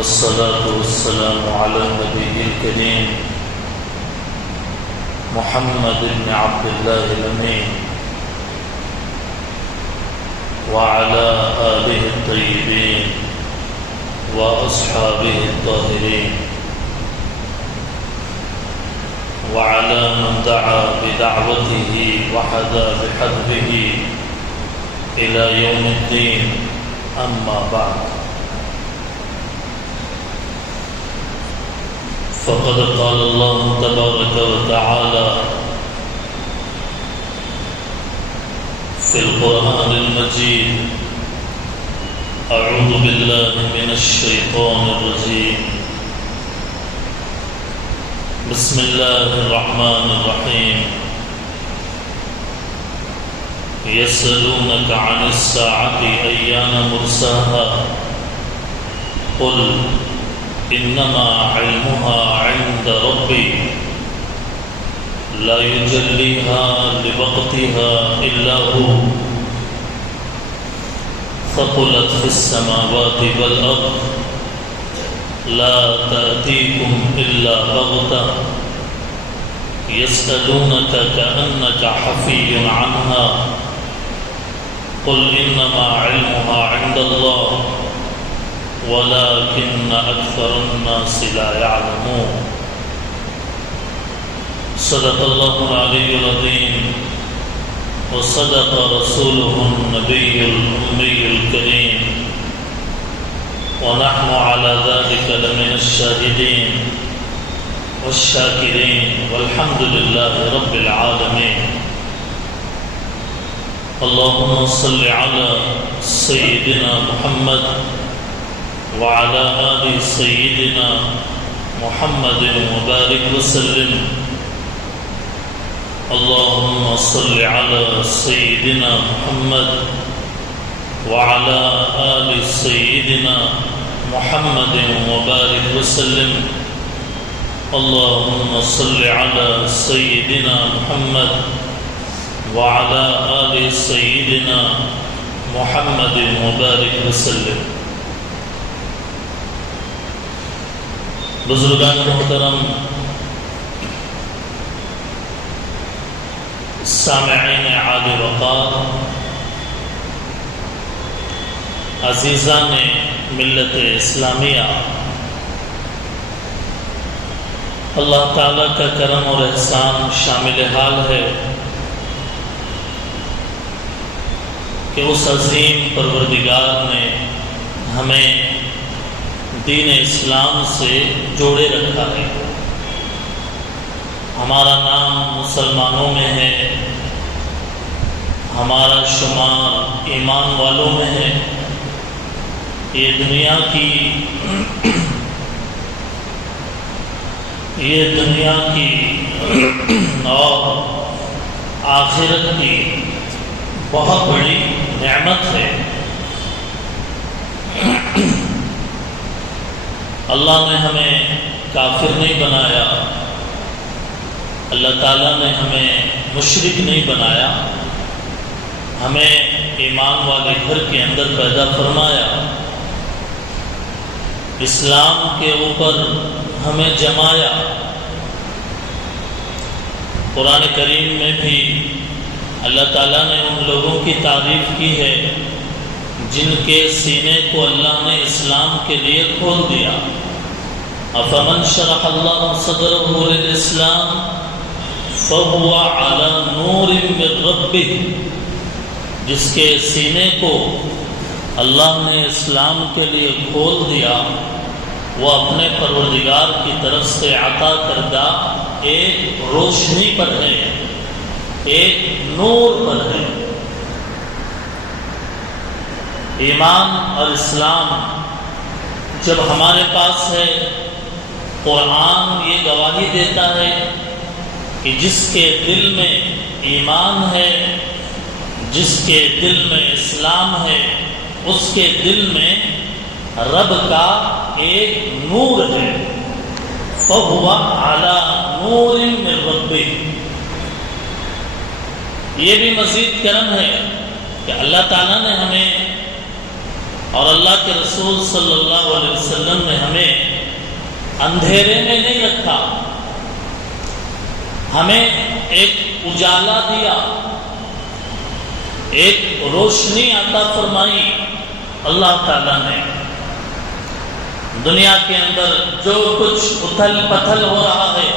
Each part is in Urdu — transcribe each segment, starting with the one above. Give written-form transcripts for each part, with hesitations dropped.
والصلاة والسلام على النبي الكريم محمد بن عبد الله الأمين وعلى آله الطيبين وأصحابه الطاهرين وعلى من دعا بدعوته وحدا بحدبه إلى يوم الدين. أما بعد، فقد قال الله تبارك وتعالى في القرآن المجيد: أعوذ بالله من الشيطان الرجيم، بسم الله الرحمن الرحيم. يسألونك عن الساعة أيان مرساها قل إنما علمها عند ربي لا يجليها لوقتها إلا هو ثقلت في السماوات والأرض لا تأتيكم إلا بغتة يسألونك كأنك حفي عنها قل إنما علمها عند الله ولكن أكثر الناس لا يعلمون. صدق الله العلي العظيم وصدق رسوله النبي الأمي الكريم ونحن على ذلك لمن الشاهدين والشاكرين والحمد لله رب العالمين. اللهم صل على سيدنا محمد وعلى آل سيدنا محمد وبارك وسلم. اللهم صل على سيدنا محمد وعلى آل سيدنا محمد وبارك وسلم. اللهم صل على سيدنا محمد وعلى آل سيدنا محمد وبارك وسلم. بزرگان محترم، سامعین عالی وقار، عزیزان ملت اسلامیہ، اللہ تعالیٰ کا کرم اور احسان شامل حال ہے کہ اس عظیم پروردگار نے ہمیں دین اسلام سے جوڑے رکھا ہے. ہمارا نام مسلمانوں میں ہے، ہمارا شمار ایمان والوں میں ہے. یہ دنیا کی اور آخرت کی بہت بڑی نعمت ہے. اللہ نے ہمیں کافر نہیں بنایا، اللہ تعالیٰ نے ہمیں مشرک نہیں بنایا، ہمیں ایمان والے گھر کے اندر پیدا فرمایا، اسلام کے اوپر ہمیں جمایا. قرآن کریم میں بھی اللہ تعالیٰ نے ان لوگوں کی تعریف کی ہے جن کے سینے کو اللہ نے اسلام کے لیے کھول دیا. افمن شرح اللہ صدرہ للاسلام فهو على نور من ربه، جس کے سینے کو اللہ نے اسلام کے لیے کھول دیا وہ اپنے پروردگار کی طرف سے عطا کردہ ایک روشنی پر ہے، ایک نور پر ہے. ایمان اور اسلام جب ہمارے پاس ہے، قرآن یہ گواہی دیتا ہے کہ جس کے دل میں ایمان ہے، جس کے دل میں اسلام ہے، اس کے دل میں رب کا ایک نور ہے. فَهُوَ عَلَى نُورٍ مِّن رَبِّهِ. یہ بھی مزید کرم ہے کہ اللہ تعالیٰ نے ہمیں اور اللہ کے رسول صلی اللہ علیہ وسلم نے ہمیں اندھیرے میں نہیں رکھا، ہمیں ایک اجالا دیا، ایک روشنی عطا فرمائی اللہ تعالیٰ نے۔ دنیا کے اندر جو کچھ اتھل پتھل ہو رہا ہے،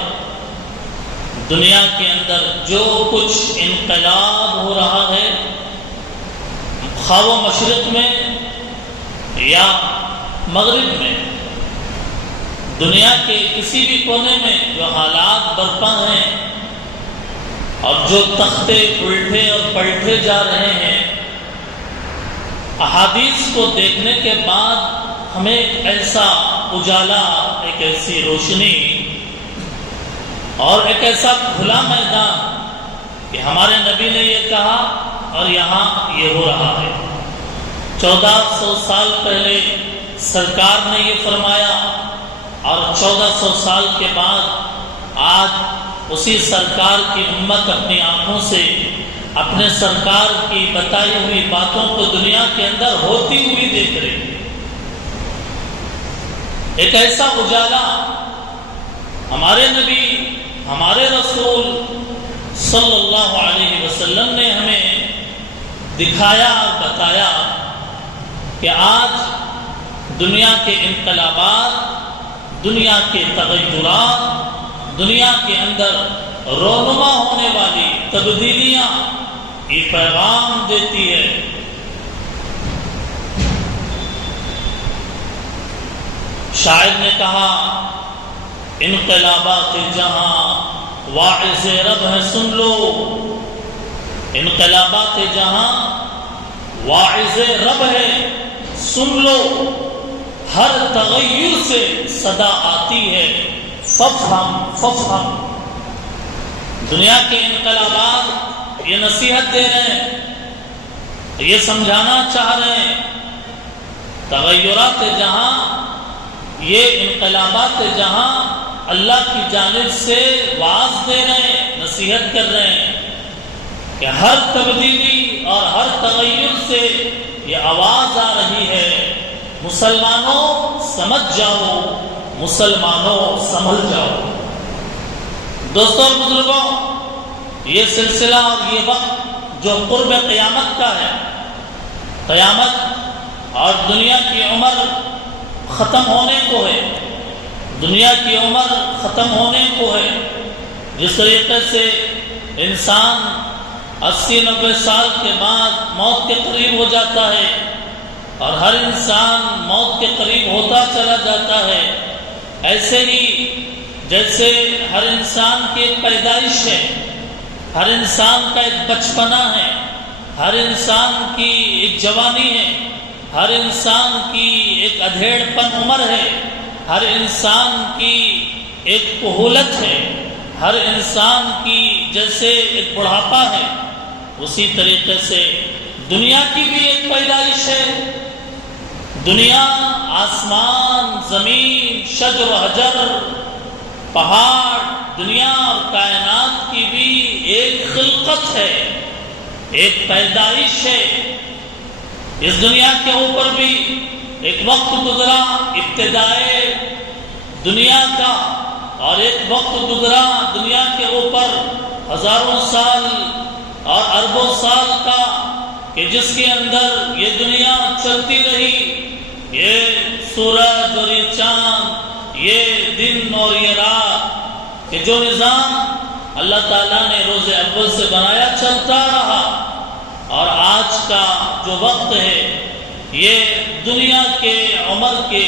دنیا کے اندر جو کچھ انقلاب ہو رہا ہے، خواہ و مشرق میں یا مغرب میں، دنیا کے کسی بھی کونے میں جو حالات برپا ہیں اور جو تختے الٹے اور پلٹے جا رہے ہیں، احادیث کو دیکھنے کے بعد ہمیں ایک ایسا اجالا، ایک ایسی روشنی اور ایک ایسا کھلا میدان کہ ہمارے نبی نے یہ کہا اور یہاں یہ ہو رہا ہے۔ 1400 سال پہلے سرکار نے یہ فرمایا اور 1400 سال کے بعد آج اسی سرکار کی امت اپنی آنکھوں سے اپنے سرکار کی بتائی ہوئی باتوں کو دنیا کے اندر ہوتی ہوئی دیکھ رہی ہے۔ ایک ایسا اجالا ہمارے نبی، ہمارے رسول صلی اللہ علیہ وسلم نے ہمیں دکھایا اور بتایا کہ آج دنیا کے انقلابات، دنیا کے تغیرات، دنیا کے اندر رونما ہونے والی تبدیلیاں یہ پیغام دیتی ہے۔ شاعر نے کہا انقلابات جہاں واعظ رب ہے سن لو، انقلابات جہاں واعظ رب ہے سن لو، ہر تغیر سے صدا آتی ہے ففہم ففہم۔ دنیا کے انقلابات یہ نصیحت دے رہے ہیں، یہ سمجھانا چاہ رہے ہیں، تغیرات جہاں، یہ انقلابات جہاں اللہ کی جانب سے واعظ دے رہے ہیں، نصیحت کر رہے ہیں کہ ہر تبدیلی اور ہر تغیر سے یہ آواز آ رہی ہے، مسلمانوں سمجھ جاؤ، مسلمانوں سنبھل جاؤ۔ دوستوں اور بزرگوں، یہ سلسلہ اور یہ وقت جو قرب قیامت کا ہے، قیامت اور دنیا کی عمر ختم ہونے کو ہے، دنیا کی عمر ختم ہونے کو ہے۔ جس طریقے سے انسان 80-90 سال کے بعد موت کے قریب ہو جاتا ہے اور ہر انسان موت کے قریب ہوتا چلا جاتا ہے، ایسے ہی جیسے ہر انسان کی ایک پیدائش ہے، ہر انسان کا ایک بچپنا ہے، ہر انسان کی ایک جوانی ہے، ہر انسان کی ایک ادھیڑ پن عمر ہے، ہر انسان کی ایک کہولت ہے، ہر انسان کی جیسے ایک بڑھاپا ہے، اسی طریقے سے دنیا کی بھی ایک پیدائش ہے۔ دنیا، آسمان، زمین، شجر و حجر، پہاڑ، دنیا اور کائنات کی بھی ایک خلقت ہے، ایک پیدائش ہے۔ اس دنیا کے اوپر بھی ایک وقت گزرا ابتدائے دنیا کا، اور ایک وقت گزرا دنیا کے اوپر ہزاروں سال اور اربوں سال کا، کہ جس کے اندر یہ دنیا چلتی رہی، یہ سورج اور یہ چاند، یہ دن اور یہ رات، کہ جو نظام اللہ تعالیٰ نے روز اول سے بنایا چلتا رہا، اور آج کا جو وقت ہے یہ دنیا کے عمر کے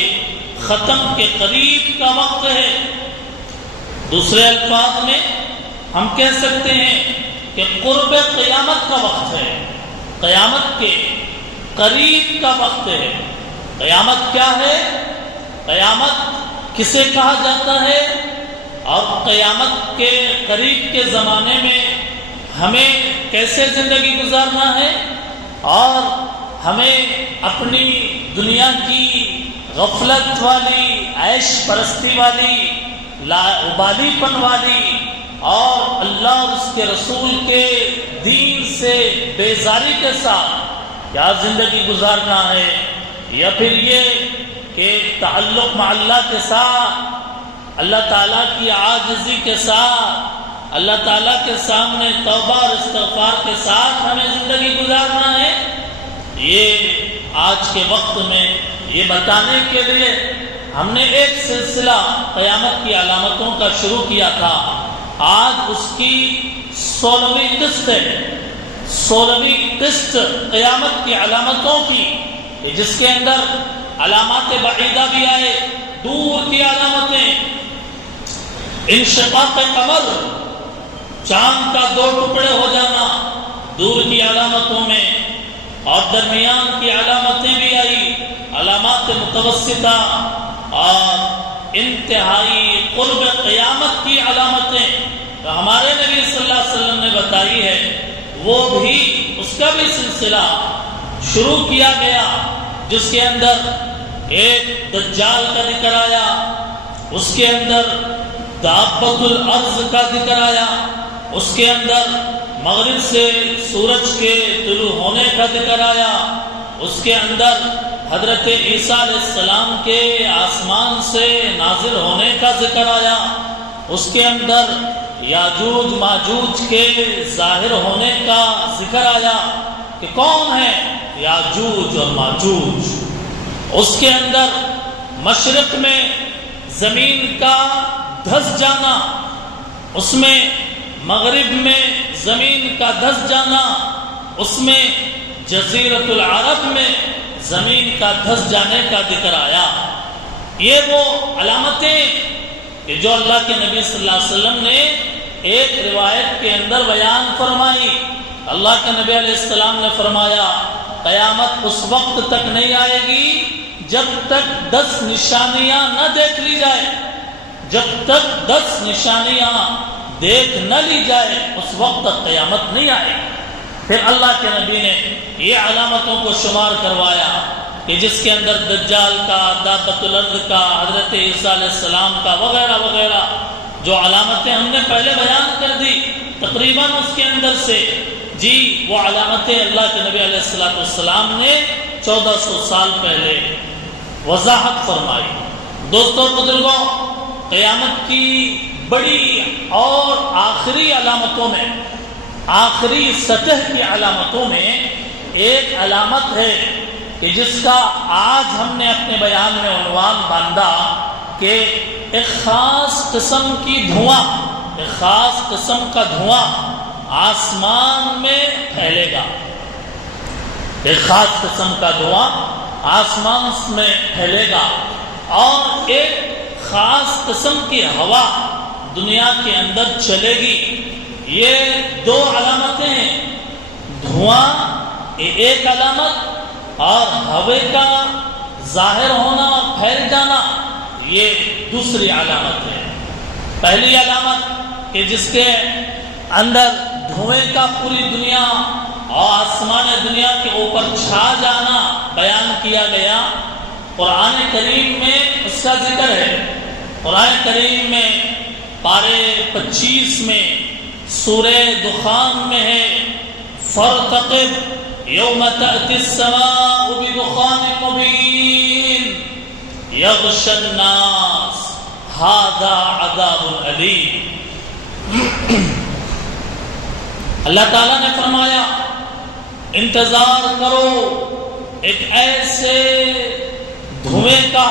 ختم کے قریب کا وقت ہے۔ دوسرے الفاظ میں ہم کہہ سکتے ہیں کہ قرب قیامت کا وقت ہے، قیامت کے قریب کا وقت ہے۔ قیامت کیا ہے؟ قیامت کسے کہا جاتا ہے؟ اور قیامت کے قریب کے زمانے میں ہمیں کیسے زندگی گزارنا ہے، اور ہمیں اپنی دنیا کی غفلت والی، عیش پرستی والی، لا ابالی پن والی اور اللہ اور اس کے رسول کے دین سے بیزاری کے ساتھ کیا زندگی گزارنا ہے، یا پھر یہ کہ تعلق مع اللہ کے ساتھ، اللہ تعالیٰ کی عاجزی کے ساتھ، اللہ تعالیٰ کے سامنے توبہ اور استغفار کے ساتھ ہمیں زندگی گزارنا ہے؟ یہ آج کے وقت میں یہ بتانے کے لیے ہم نے ایک سلسلہ قیامت کی علامتوں کا شروع کیا تھا۔ آج اس کی 16ویں قسط ہے، 16ویں قسط قیامت کی علامتوں کی، جس کے اندر علامات بعیدہ بھی آئے، دور کی علامتیں، انشقاق قمر، چاند کا 2 ٹکڑے ہو جانا دور کی علامتوں میں، اور درمیان کی علامتیں بھی آئی، علامات متوسطہ، اور انتہائی قرب قیامت کی علامتیں تو ہمارے نبی صلی اللہ علیہ وسلم نے بتائی ہے، وہ بھی اس کا بھی سلسلہ شروع کیا گیا، جس کے اندر ایک دجال کا ذکر آیا، اس کے اندر دابۃ الارض کا ذکر آیا، اس کے اندر مغرب سے سورج کے طلوع ہونے کا ذکر آیا، اس کے اندر حضرت عیسیٰ علیہ السلام کے آسمان سے نازل ہونے کا ذکر آیا، اس کے اندر یاجوج ماجوج کے ظاہر ہونے کا ذکر آیا کہ کون ہے یاجوج اور ماجوج، اس کے اندر مشرق میں زمین کا دھس جانا، اس میں مغرب میں زمین کا دھس جانا، اس میں جزیرۃ العرب میں زمین کا دھس جانے کا ذکر آیا۔ یہ وہ علامتیں کہ جو اللہ کے نبی صلی اللہ علیہ وسلم نے ایک روایت کے اندر بیان فرمائی۔ اللہ کے نبی علیہ السلام نے فرمایا قیامت اس وقت تک نہیں آئے گی جب تک 10 نشانیاں نہ دیکھ لی جائے، جب تک 10 نشانیاں دیکھ نہ لی جائے اس وقت تک قیامت نہیں آئے گی۔ پھر اللہ کے نبی نے یہ علامتوں کو شمار کروایا کہ جس کے اندر دجال کا، دابۃ الارض کا، حضرت عیسیٰ علیہ السلام کا وغیرہ وغیرہ جو علامتیں ہم نے پہلے بیان کر دی تقریباً اس کے اندر سے، جی وہ علامتیں اللہ کے نبی علیہ السلام نے 1400 سال پہلے وضاحت فرمائی۔ دوستوں بزرگوں، قیامت کی بڑی اور آخری علامتوں میں، آخری سطح کی علامتوں میں ایک علامت ہے کہ جس کا آج ہم نے اپنے بیان میں عنوان باندھا کہ ایک خاص قسم کی دھواں، ایک خاص قسم کا دھواں آسمان میں پھیلے گا، ایک خاص قسم کا دھواں آسمان میں پھیلے گا، اور ایک خاص قسم کی ہوا دنیا کے اندر چلے گی۔ یہ 2 علامتیں ہیں، دھواں ایک علامت اور ہوے کا ظاہر ہونا اور پھیل جانا یہ دوسری علامت ہے۔ پہلی علامت کہ جس کے اندر دھوئیں کا پوری دنیا اور آسمان دنیا کے اوپر چھا جانا بیان کیا گیا، قرآن کریم میں اس کا ذکر ہے۔ قرآن کریم میں پارے 25 میں سورہ دخان میں ہے فَارْتَقِبْ يَوْمَ تَأْتِي السَّمَاءُ بِدُخَانٍ مُبِينٍ يَغْشَى النَّاسَ هَذَا عَذَابٌ أَلِيمٌ۔ اللہ تعالیٰ نے فرمایا انتظار کرو ایک ایسے دھوئیں کا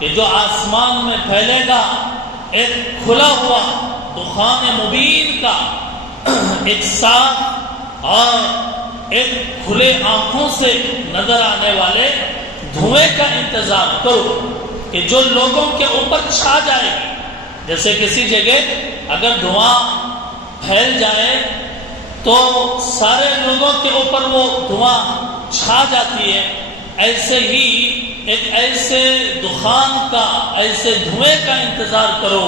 کہ جو آسمان میں پھیلے گا، ایک کھلا ہوا دخان مبین کا، ایک صاف اور ایک کھلے آنکھوں سے نظر آنے والے دھوئیں کا انتظار کرو کہ جو لوگوں کے اوپر چھا جائے گی۔ جیسے کسی جگہ اگر دھواں پھیل جائے تو سارے لوگوں کے اوپر وہ دھواں چھا جاتی ہے، ایسے ہی ایک ایسے دخان کا، ایسے دھوئیں کا انتظار کرو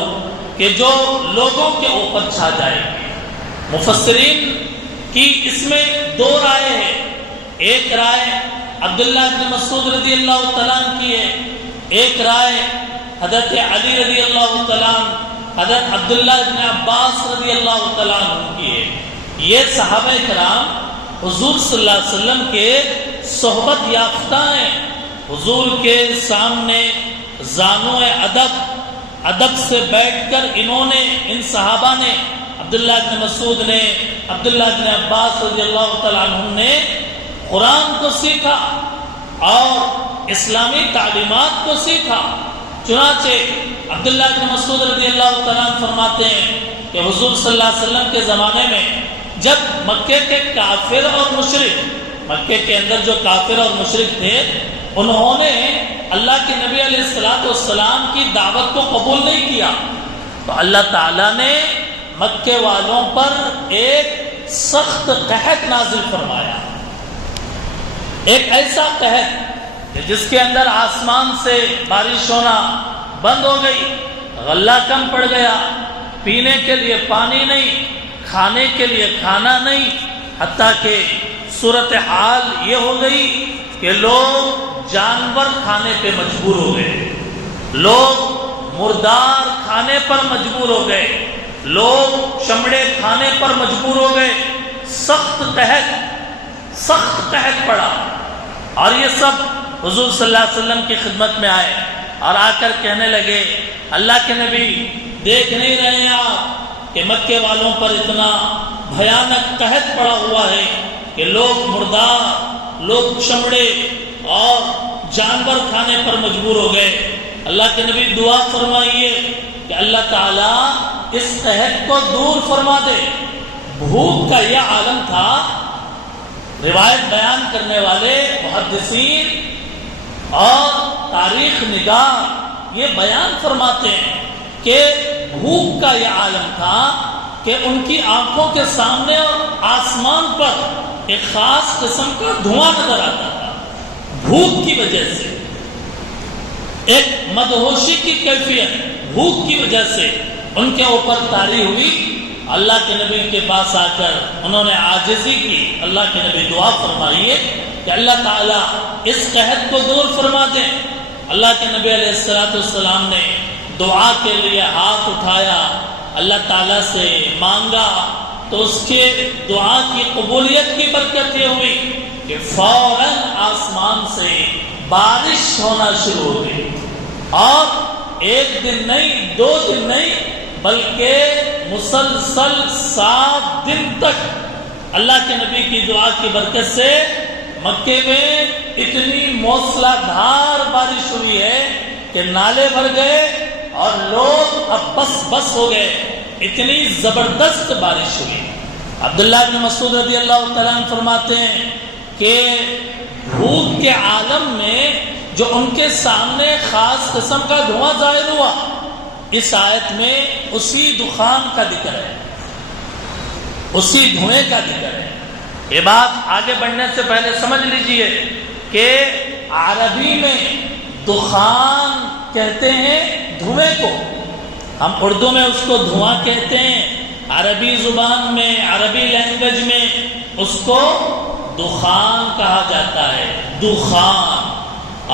کہ جو لوگوں کے اوپر چھا جائے گی۔ مفسرین کی اس میں 2 رائے ہیں۔ ایک رائے عبداللہ بن مسعود رضی اللہ تعالیٰ عنہ کی ہے، ایک رائے حضرت علی رضی اللہ تعالیٰ عنہ، حضرت عبداللہ بن عباس رضی اللہ تعالیٰ عنہ کی ہے۔ یہ صحابہ کرام حضور صلی اللہ علیہ وسلم کے صحبت یافتہ ہیں، حضور کے سامنے زانو ادب سے بیٹھ کر ان صحابہ نے، عبداللہ بن مسعود نے، عبداللہ بن عباس رضی اللہ تعالیٰ عنہ نے قرآن کو سیکھا اور اسلامی تعلیمات کو سیکھا۔ چنانچہ عبداللہ بن مسعود رضی اللہ تعالیٰ عنہ فرماتے ہیں کہ حضور صلی اللہ علیہ وسلم کے زمانے میں جب مکے کے کافر اور مشرک، مکے کے اندر جو کافر اور مشرک تھے، انہوں نے اللہ کے نبی علیہ السلام کی دعوت کو قبول نہیں کیا، تو اللہ تعالیٰ نے مکے والوں پر ایک سخت قحط نازل فرمایا، ایک ایسا قحط کہ جس کے اندر آسمان سے بارش ہونا بند ہو گئی، غلہ کم پڑ گیا، پینے کے لیے پانی نہیں، کھانے کے لیے کھانا نہیں، حتیٰ کہ صورتحال یہ ہو گئی کہ لوگ جانور کھانے پہ مجبور ہو گئے، لوگ مردار کھانے پر مجبور ہو گئے، لوگ چمڑے کھانے پر مجبور ہو گئے، سخت قحط پڑا، اور یہ سب حضور صلی اللہ علیہ وسلم کی خدمت میں آئے اور آ کر کہنے لگے، اللہ کے نبی دیکھ نہیں رہے ہیں آپ کہ مکے والوں پر اتنا بھیانک قحط پڑا ہوا ہے کہ لوگ مردار، لوگ چمڑے اور جانور کھانے پر مجبور ہو گئے، اللہ کے نبی دعا فرمائیے کہ اللہ تعالیٰ اس قحط کو دور فرما دے۔ بھوک کا یہ عالم تھا، روایت بیان کرنے والے محدثین اور تاریخ نگار یہ بیان فرماتے ہیں کہ بھوک کا یہ عالم تھا کہ ان کی آنکھوں کے سامنے اور آسمان پر ایک خاص قسم کا دھواں نظر آتا تھا، بھوک کی وجہ سے، ایک مدہوشی کی کیفیت بھوک کی وجہ سے ان کے اوپر طاری ہوئی۔ اللہ کے نبی کے پاس آ کر انہوں نے عاجزی کی، اللہ کے نبی دعا فرمائیے کہ اللہ تعالیٰ اس قحط کو دور فرما دیں۔ اللہ کے نبی علیہ السلام نے دعا کے لیے ہاتھ اٹھایا، اللہ تعالیٰ سے مانگا، تو اس کے دعا کی قبولیت کی برکت یہ ہوئی کہ فوراً آسمان سے بارش ہونا شروع ہو گئی، اور ایک دن نہیں، 2 دن نہیں، بلکہ مسلسل 7 دن تک اللہ کے نبی کی دعا کی برکت سے مکے میں اتنی موسلا دھار بارش ہوئی ہے کہ نالے بھر گئے اور لوگ اب بس ہو گئے، اتنی زبردست بارش ہوئی۔ عبداللہ بن مسعود رضی اللہ تعالیٰ عنہ فرماتے ہیں کہ بھوک کے عالم میں جو ان کے سامنے خاص قسم کا دھواں ظاہر ہوا، اس آیت میں اسی دخان کا ذکر ہے، اسی دھوئیں کا ذکر ہے۔ یہ بات آگے بڑھنے سے پہلے سمجھ لیجئے کہ عربی میں دخان کہتے ہیں دھوئیں کو، ہم اردو میں اس کو دھواں کہتے ہیں، عربی زبان میں، عربی لینگویج میں اس کو دخان کہا جاتا ہے، دخان۔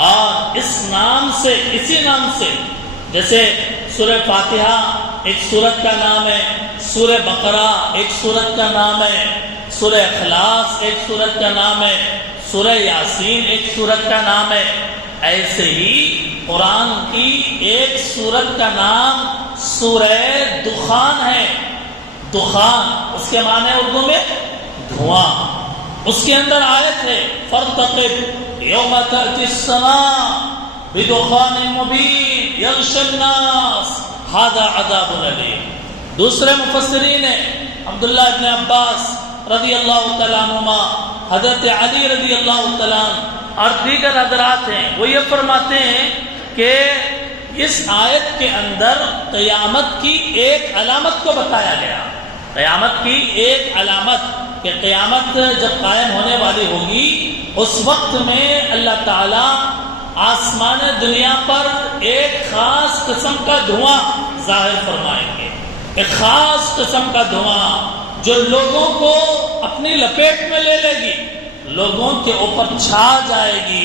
اور اس نام سے، اسی نام سے، جیسے سورہ فاتحہ ایک سورت کا نام ہے، سورہ بقرہ ایک سورت کا نام ہے، سورہ اخلاص ایک سورت کا نام ہے، سورہ یاسین ایک سورت کا نام ہے، ایسے ہی قرآن کی ایک سورت کا نام سورہ دخان ہے۔ دخان اس کے معنی اردو میں دھواں، اس کے اندر آیت ہے فارتقب یوم تأتی السماء بدخان مبین یغشی الناس ھذا عذاب علیم۔ دوسرے مفسرین ہیں عبداللہ ابن عباس رضی اللہ تعالیٰ عنہما، حضرت علی رضی اللہ تعالیٰ عنہ اور دیگر حضرات ہیں، وہ یہ فرماتے ہیں کہ اس آیت کے اندر قیامت کی ایک علامت کو بتایا گیا، قیامت کی ایک علامت کہ قیامت جب قائم ہونے والی ہوگی اس وقت میں اللہ تعالیٰ آسمان دنیا پر ایک خاص قسم کا دھواں ظاہر فرمائیں گے، ایک خاص قسم کا دھواں جو لوگوں کو اپنی لپیٹ میں لے لے گی، لوگوں کے اوپر چھا جائے گی۔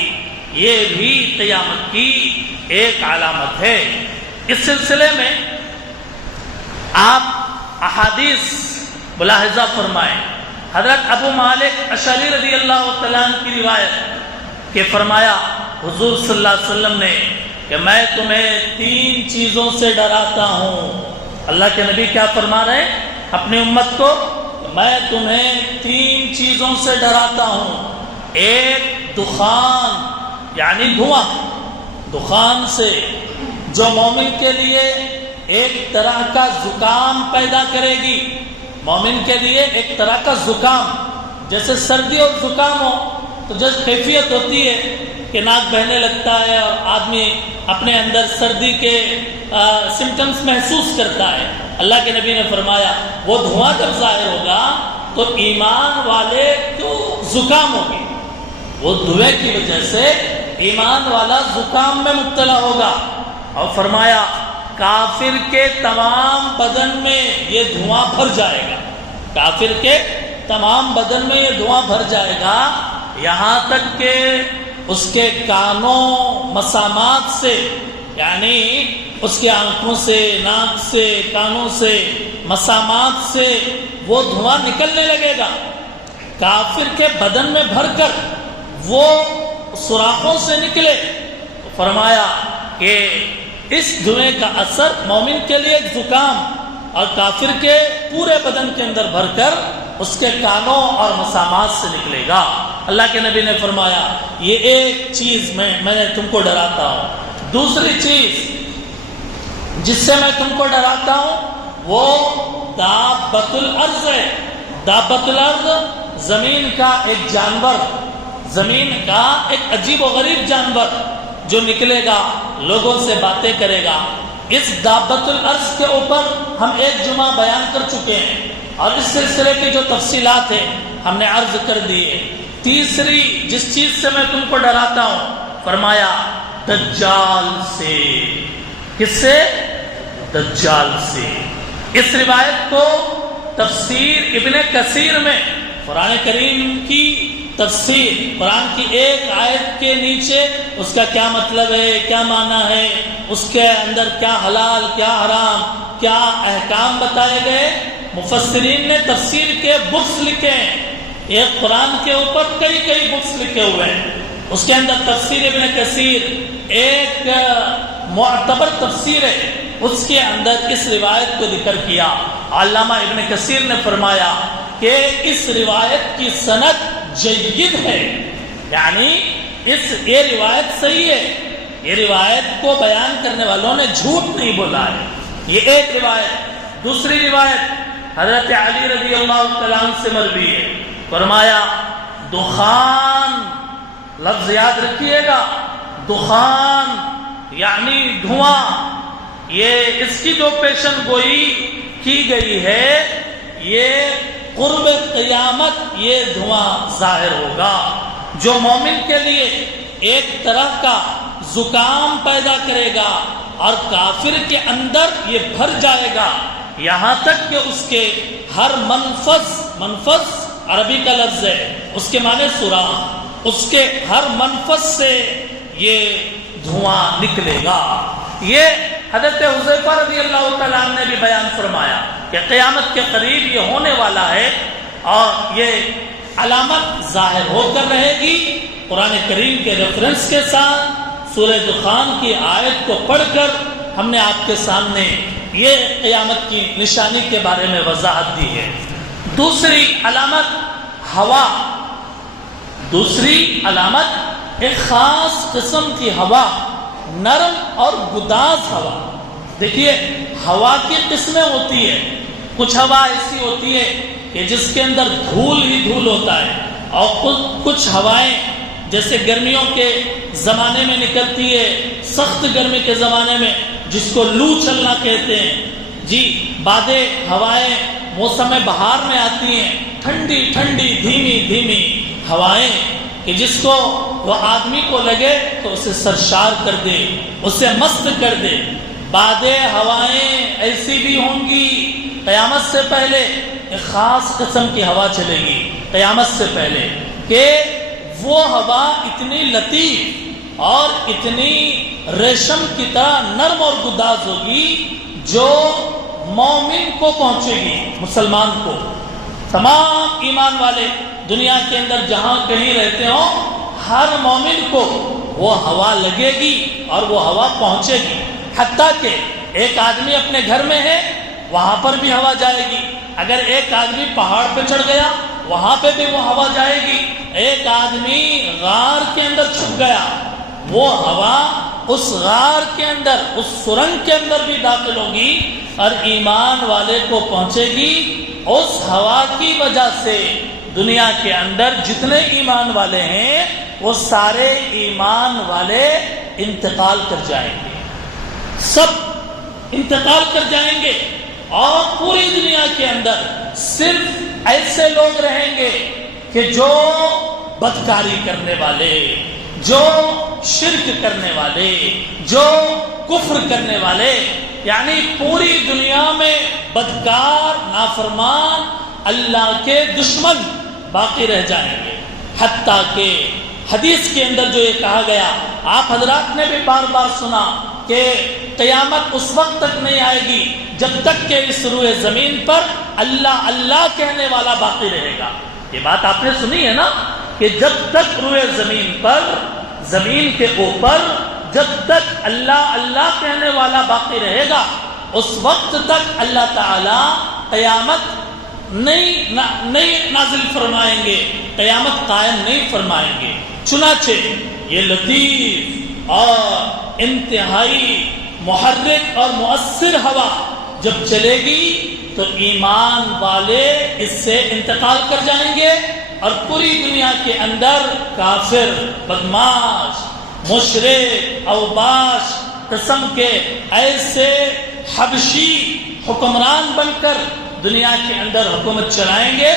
یہ بھی قیامت کی ایک علامت ہے۔ اس سلسلے میں آپ احادیث ملاحظہ فرمائیں۔ حضرت ابو مالک اشعری رضی اللہ تعالیٰ عنہ کی روایت کہ فرمایا حضور صلی اللہ علیہ وسلم نے کہ میں تمہیں 3 چیزوں سے ڈراتا ہوں. اللہ کے نبی کیا فرما رہے ہیں اپنی امت کو؟ میں تمہیں 3 چیزوں سے ڈراتا ہوں. ایک دخان یعنی دھواں، دخان سے جو مومن کے لیے ایک طرح کا زکام پیدا کرے گی. مومن کے لیے ایک طرح کا زکام، جیسے سردی اور زکام ہو تو جیسے کیفیت ہوتی ہے کہ ناک بہنے لگتا ہے اور آدمی اپنے اندر سردی کے سمٹمز محسوس کرتا ہے. اللہ کے نبی نے فرمایا وہ دھواں جب ظاہر ہوگا تو ایمان والے کو زکام ہوگی، وہ دھوئے کی وجہ سے ایمان والا زکام میں مبتلا ہوگا. اور فرمایا کافر کے تمام بدن میں یہ دھواں بھر جائے گا. کافر کے تمام بدن میں یہ دھواں بھر جائے گا، یہاں تک کہ اس کے کانوں مسامات سے، یعنی اس کے آنکھوں سے، ناک سے، کانوں سے، مسامات سے وہ دھواں نکلنے لگے گا. کافر کے بدن میں بھر کر وہ سوراخوں سے نکلے. تو فرمایا کہ اس دھوئیں کا اثر مومن کے لیے ایک زکام اور کافر کے پورے بدن کے اندر بھر کر اس کے کانوں اور مسامات سے نکلے گا. اللہ کے نبی نے فرمایا یہ ایک چیز میں نے تم کو ڈراتا ہوں. دوسری چیز جس سے میں تم کو ڈراتا ہوں وہ دابۃ الارض ہے. دابۃ الارض زمین کا ایک جانور، زمین کا ایک عجیب و غریب جانور جو نکلے گا، لوگوں سے باتیں کرے گا. اس دابۃ الارض کے اوپر ہم ایک جمعہ بیان کر چکے ہیں اور اس سلسلے کی جو تفصیلات ہیں ہم نے عرض کر دی ہے. تیسری جس چیز سے میں تم کو ڈراتا ہوں فرمایا دجال سے. کس سے؟ دجال سے. اس روایت کو تفسیر ابن کثیر میں قرآن کریم کی تفسیر، قرآن کی ایک آیت کے نیچے اس کا کیا مطلب ہے، کیا معنی ہے، اس کے اندر کیا حلال کیا حرام کیا احکام بتائے گئے، مفسرین نے تفسیر کے بکس لکھے ہیں. ایک قرآن کے اوپر کئی بکس لکھے ہوئے ہیں. اس کے اندر تفسیر ابن کثیر ایک معتبر تفسیر ہے. اس کے اندر اس روایت کو ذکر کیا. علامہ ابن کثیر نے فرمایا کہ اس روایت کی سند جید ہے، یعنی یہ روایت صحیح ہے. یہ روایت کو بیان کرنے والوں نے جھوٹ نہیں بولا ہے. یہ ایک روایت. دوسری روایت حضرت علی رضی اللہ تعالیٰ عنہ سے مروی ہے. فرمایا دخان، لفظ یاد رکھیے گا، دخان یعنی دھواں، یہ اس کی جو پیشن گوئی کی گئی ہے یہ قرب قیامت یہ دھواں ظاہر ہوگا جو مومن کے لیے ایک طرح کا زکام پیدا کرے گا اور کافر کے اندر یہ بھر جائے گا، یہاں تک کہ اس کے ہر منفذ عربی کا لفظ ہے، اس کے معنی سوراخ، اس کے ہر منفذ سے یہ دھواں نکلے گا. یہ حضرت حذیفہ رضی اللہ تعالیٰ عنہ نے بھی بیان فرمایا کہ قیامت کے قریب یہ ہونے والا ہے اور یہ علامت ظاہر ہو کر رہے گی. قرآن کریم کے ریفرنس کے ساتھ سورہ دخان کی آیت کو پڑھ کر ہم نے آپ کے سامنے یہ قیامت کی نشانی کے بارے میں وضاحت دی ہے. دوسری علامت ہوا. دوسری علامت ایک خاص قسم کی ہوا، نرم اور گداز ہوا. دیکھیے ہوا کی قسمیں ہوتی ہے. کچھ ہوا ایسی ہوتی ہے کہ جس کے اندر دھول ہی دھول ہوتا ہے، اور کچھ ہوائیں جیسے گرمیوں کے زمانے میں نکلتی ہے، سخت گرمی کے زمانے میں جس کو لو چلنا کہتے ہیں. جی بادیں ہوائیں موسم بہار میں آتی ہیں، ٹھنڈی ٹھنڈی دھیمی ہوائیں کہ جس کو وہ آدمی کو لگے تو اسے سرشار کر دے، اسے مست کر دے. بادیں ہوائیں ایسی بھی ہوں گی. قیامت سے پہلے ایک خاص قسم کی ہوا چلے گی قیامت سے پہلے کہ وہ ہوا اتنی لطیف اور اتنی ریشم کی طرح نرم اور گداز ہوگی جو مومن کو پہنچے گی، مسلمان کو. تمام ایمان والے دنیا کے اندر جہاں کہیں رہتے ہوں ہر مومن کو وہ ہوا لگے گی اور وہ ہوا پہنچے گی. حتیٰ کہ ایک آدمی اپنے گھر میں ہے وہاں پر بھی ہوا جائے گی. اگر ایک آدمی پہاڑ پہ چڑھ گیا وہاں پہ بھی وہ ہوا جائے گی. ایک آدمی غار کے اندر چھپ گیا وہ ہوا اس غار کے اندر اس سرنگ کے اندر بھی داخل ہوگی اور ایمان والے کو پہنچے گی. اس ہوا کی وجہ سے دنیا کے اندر جتنے ایمان والے ہیں وہ سارے ایمان والے انتقال کر جائیں گے. سب انتقال کر جائیں گے اور پوری دنیا کے اندر صرف ایسے لوگ رہیں گے کہ جو بدکاری کرنے والے, جو شرک کرنے والے, جو کفر کرنے والے, یعنی پوری دنیا میں بدکار, نافرمان, اللہ کے دشمن باقی رہ جائیں گے. حتیٰ کہ حدیث کے اندر جو یہ کہا گیا, آپ حضرات نے بھی بار بار سنا کہ قیامت اس وقت تک نہیں آئے گی جب تک کہ اس روئے زمین پر اللہ اللہ کہنے والا باقی رہے گا. یہ بات آپ نے سنی ہے نا کہ جب تک روئے زمین پر, زمین کے اوپر جب تک اللہ اللہ کہنے والا باقی رہے گا اس وقت تک اللہ تعالی قیامت نہیں نازل فرمائیں گے, قیامت قائم نہیں فرمائیں گے. چنانچہ یہ لطیف اور انتہائی محرک اور مؤثر ہوا جب چلے گی تو ایمان والے اس سے انتقال کر جائیں گے اور پوری دنیا کے اندر کافر, بدماش, مشرک, اوباش قسم کے ایسے حبشی حکمران بن کر دنیا کے اندر حکومت چلائیں گے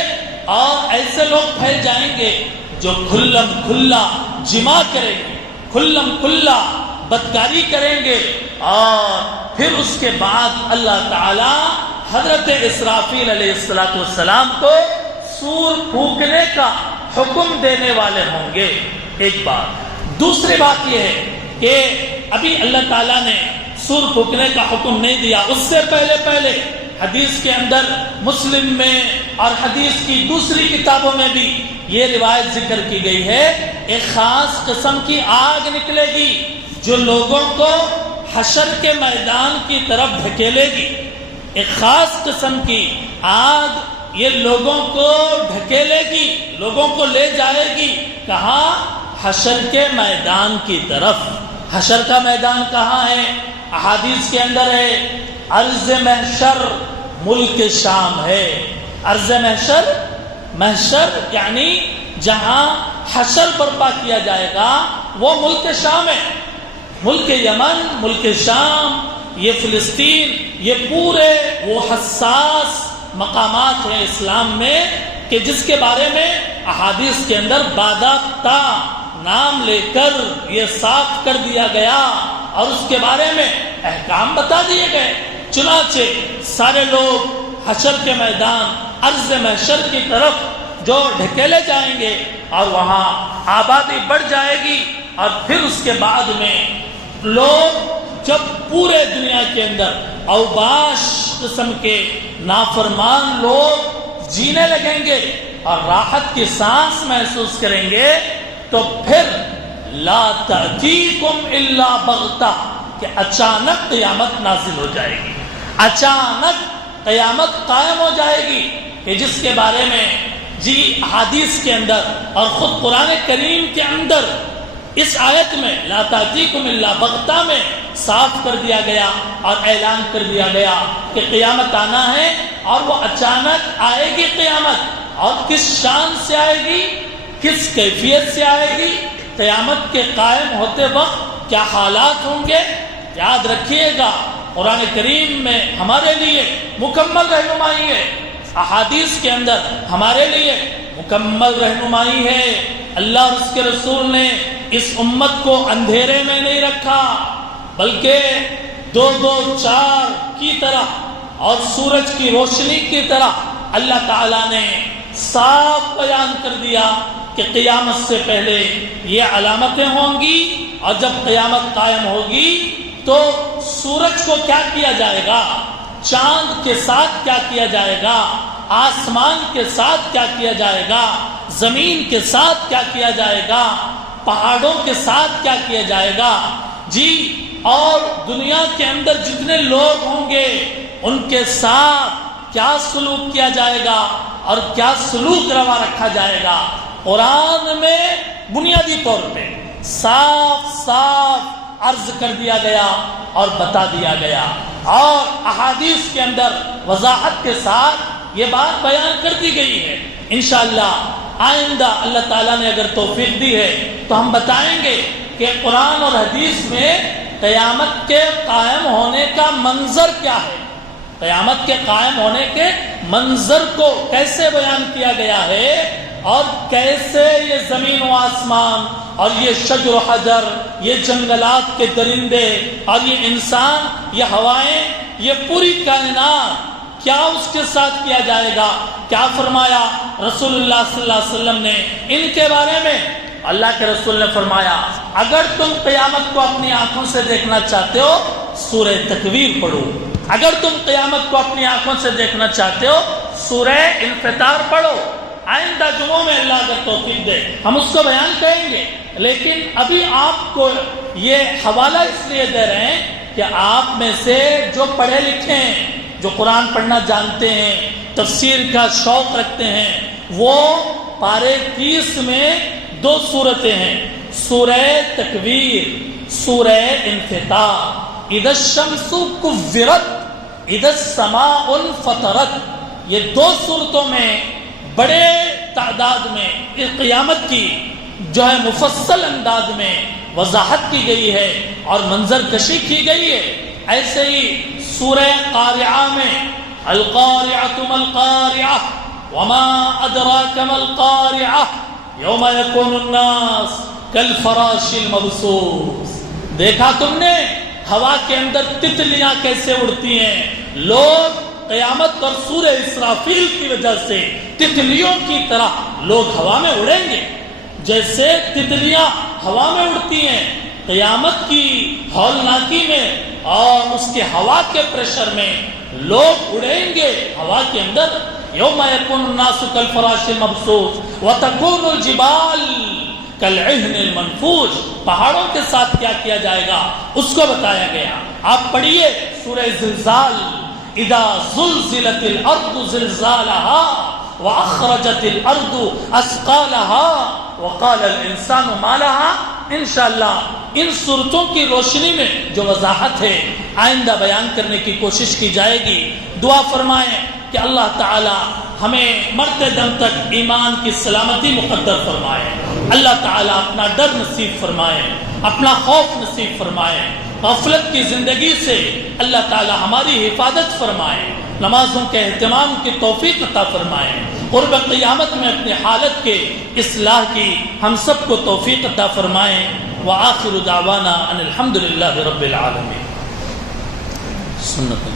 اور ایسے لوگ پھیل جائیں گے جو کھلم کھلا جماع کریں گے, کھلم کھلا بدکاری کریں گے. اور پھر اس کے بعد اللہ تعالی حضرت اسرافیل علیہ السلام کو سور پھونکنے کا حکم دینے والے ہوں گے. ایک بات. دوسری بات یہ ہے کہ ابھی اللہ تعالیٰ نے سور پھونکنے کا حکم نہیں دیا, اس سے پہلے حدیث کے اندر, مسلم میں اور حدیث کی دوسری کتابوں میں بھی یہ روایت ذکر کی گئی ہے, ایک خاص قسم کی آگ نکلے گی جو لوگوں کو حشر کے میدان کی طرف دھکیلے گی. ایک خاص قسم کی آگ یہ لوگوں کو دھکیلے گی, لوگوں کو لے جائے گی. کہاں؟ حشر کے میدان کی طرف. حشر کا میدان کہاں ہے؟ احادیث کے اندر ہے ارض محشر ملک شام ہے. ارض محشر, محشر یعنی جہاں حشر برپا کیا جائے گا وہ ملک شام ہے. ملک یمن, ملک شام, یہ فلسطین, یہ پورے وہ حساس مقامات ہیں اسلام میں کہ جس کے بارے میں احادیث کے اندر باضابطہ نام لے کر یہ صاف کر دیا گیا اور اس کے بارے میں احکام بتا دیے گئے. چنانچہ سارے لوگ حشر کے میدان ارض محشر کی طرف جو ڈھکیلے جائیں گے اور وہاں آبادی بڑھ جائے گی. اور پھر اس کے بعد میں لوگ جب پورے دنیا کے اندر اوباش قسم کے نافرمان لوگ جینے لگیں گے اور راحت کی سانس محسوس کریں گے تو پھر لا تأتیکم الا بغتہ, کہ اچانک قیامت نازل ہو جائے گی, اچانک قیامت قائم ہو جائے گی کہ جس کے بارے میں حدیث کے اندر اور خود قرآن کریم کے اندر اس آیت میں لا تأتیکم الا بغتہ میں صاف کر دیا گیا اور اعلان کر دیا گیا کہ قیامت آنا ہے اور وہ اچانک آئے گی قیامت. اور کس شان سے آئے گی, کس کیفیت سے آئے گی, قیامت کے قائم ہوتے وقت کیا حالات ہوں گے. یاد رکھیے گا قرآن کریم میں ہمارے لیے مکمل رہنمائی ہے, احادیث کے اندر ہمارے لیے مکمل رہنمائی ہے. اللہ اور اس کے رسول نے اس امت کو اندھیرے میں نہیں رکھا بلکہ 2-2-4 کی طرح اور سورج کی روشنی کی طرح اللہ تعالیٰ نے صاف بیان کر دیا کہ قیامت سے پہلے یہ علامتیں ہوں گی اور جب قیامت قائم ہوگی تو سورج کو کیا کیا جائے گا, چاند کے ساتھ کیا کیا جائے گا, آسمان کے ساتھ کیا کیا جائے گا, زمین کے ساتھ کیا کیا جائے گا, پہاڑوں کے ساتھ کیا کیا جائے گا جی، اور دنیا کے اندر جتنے لوگ ہوں گے ان کے ساتھ کیا سلوک کیا جائے گا اور کیا سلوک روا رکھا جائے گا، قرآن میں بنیادی طور پہ صاف صاف عرض کر دیا گیا اور بتا دیا گیا، اور احادیث کے اندر وضاحت کے ساتھ یہ بات بیان کر دی گئی ہے۔ انشاءاللہ آئندہ اللہ تعالیٰ نے اگر توفیق دی ہے تو ہم بتائیں گے کہ قرآن اور حدیث میں قیامت کے قائم ہونے کا منظر کیا ہے، قیامت کے قائم ہونے کے منظر کو کیسے بیان کیا گیا ہے، اور کیسے یہ زمین و آسمان اور یہ شجر و حجر، یہ جنگلات کے درندے اور یہ انسان، یہ ہوائیں، یہ پوری کائنات کیا اس کے ساتھ کیا جائے گا۔ کیا فرمایا رسول اللہ صلی اللہ علیہ وسلم نے ان کے بارے میں؟ اللہ کے رسول نے فرمایا اگر تم قیامت کو اپنی آنکھوں سے دیکھنا چاہتے ہو سورہ تکویر پڑھو، اگر تم قیامت کو اپنی آنکھوں سے دیکھنا چاہتے ہو سورہ انفطار پڑھو۔ آئندہ جمعوں میں اللہ اگر توفیق دے ہم اس کو بیان کریں گے، لیکن ابھی آپ کو یہ حوالہ اس لیے دے رہے ہیں کہ آپ میں سے جو پڑھے لکھے ہیں، جو قرآن پڑھنا جانتے ہیں، تفسیر کا شوق رکھتے ہیں، وہ پارے 30 میں 2 صورتیں ہیں، سورہ تکویر، سورہ انفطار، اذا الشمس کورت، اذا السماء انفطرت، یہ 2 صورتوں میں بڑے تعداد میں قیامت کی جو ہے مفصل انداز میں وضاحت کی گئی ہے اور منظر کشی کی گئی ہے۔ ایسے ہی سورہ قارعہ میں القارعۃ ما القارعہ وما ادراک ما القارعہ یوم یکون الناس کالفراش المبثوث، دیکھا تم نے ہوا کے اندر تتلیاں کیسے اڑتی ہیں، لوگ قیامت اور سورہ اسرافیل کی وجہ سے تتلیوں کی طرح لوگ ہوا میں اڑیں گے، جیسے تتلیاں ہوا میں اڑتی ہیں قیامت کی ہولناکی میں اور اس کے ہوا کے پریشر میں لوگ اڑیں گے ہوا کے اندر۔ یوم یکون الناس کالفراش المبثوث وتکون الجبال کالعہن المنفوش، پہاڑوں کے ساتھ کیا کیا جائے گا اس کو بتایا گیا۔ آپ پڑھیے سورہ زلزال، اذا زلزلت الارض زلزالها واخرجت الارض اثقالها وقال الانسان ما لها۔ انشاءاللہ ان صورتوں کی روشنی میں جو وضاحت ہے آئندہ بیان کرنے کی کوشش کی جائے گی۔ دعا فرمائیں کہ اللہ تعالی ہمیں مرتے دم تک ایمان کی سلامتی مقدر فرمائے، اللہ تعالی اپنا ڈر نصیب فرمائے، اپنا خوف نصیب فرمائے، غفلت کی زندگی سے اللہ تعالی ہماری حفاظت فرمائے، نمازوں کے اہتمام کی توفیق عطا فرمائے، قرب قیامت میں اپنی حالت کے اصلاح کی ہم سب کو توفیق عطا فرمائے۔ وآخر دعوانا ان الحمدللہ رب العالمین۔ سنت